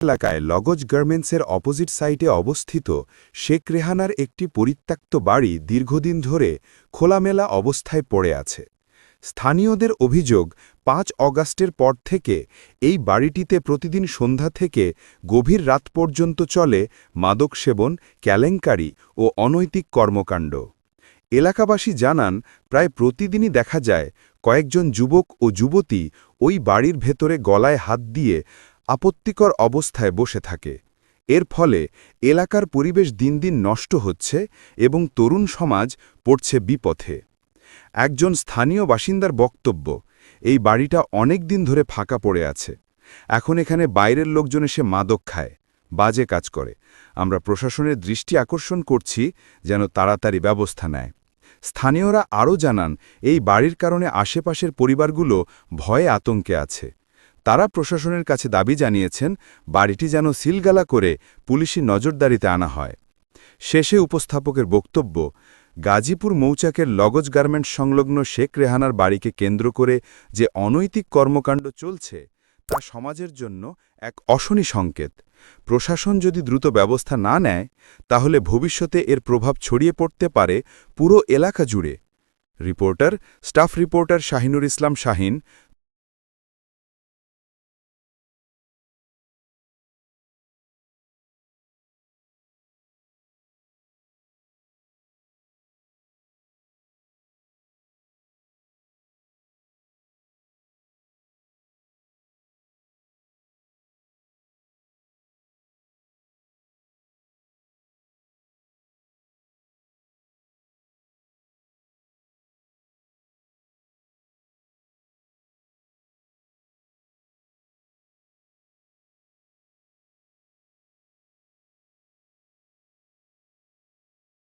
এলাকায় লগজ গার্মেন্টসের অপোজিট সাইটে অবস্থিত শেখ রেহানার একটি পরিত্যক্ত বাড়ি দীর্ঘদিন ধরে খোলামেলা অবস্থায় পড়ে আছে। স্থানীয়দের অভিযোগ ৫ অগাস্টের পর থেকে এই বাড়িটিতে প্রতিদিন সন্ধ্যা থেকে গভীর রাত পর্যন্ত চলে মাদক সেবন, কেলেঙ্কারি ও অনৈতিক কর্মকাণ্ড। এলাকাবাসী জানান, প্রায় প্রতিদিনই দেখা যায় কয়েকজন যুবক ও যুবতী ওই বাড়ির ভেতরে গলায় হাত দিয়ে আপত্তিকর অবস্থায় বসে থাকে। এর ফলে এলাকার পরিবেশ দিন দিন নষ্ট হচ্ছে এবং তরুণ সমাজ পড়ছে বিপথে। একজন স্থানীয় বাসিন্দার বক্তব্য, এই বাড়িটা অনেক দিন ধরে ফাঁকা পড়ে আছে। এখন এখানে বাইরের লোকজন এসে মাদক খায়, বাজে কাজ করে। আমরা প্রশাসনের দৃষ্টি আকর্ষণ করছি যেন তাড়াতাড়ি ব্যবস্থা নেয়। স্থানীয়রা আরও জানান, এই বাড়ির কারণে আশেপাশের পরিবারগুলো ভয়ে আতঙ্কে আছে। তারা প্রশাসনের কাছে দাবি জানিয়েছেন বাড়িটি যেন সিলগালা করে পুলিশি নজরদারিতে আনা হয়। শেষে উপস্থাপকের বক্তব্য, গাজীপুর মৌচাকের লগজ গার্মেন্টস সংলগ্ন শেখ রেহানার বাড়িকে কেন্দ্র করে যে অনৈতিক কর্মকাণ্ড চলছে তা সমাজের জন্য এক অশনি সংকেত। প্রশাসন যদি দ্রুত ব্যবস্থা না নেয় তাহলে ভবিষ্যতে এর প্রভাব ছড়িয়ে পড়তে পারে পুরো এলাকা জুড়ে। স্টাফ রিপোর্টার শাহিনুর ইসলাম শাহিন,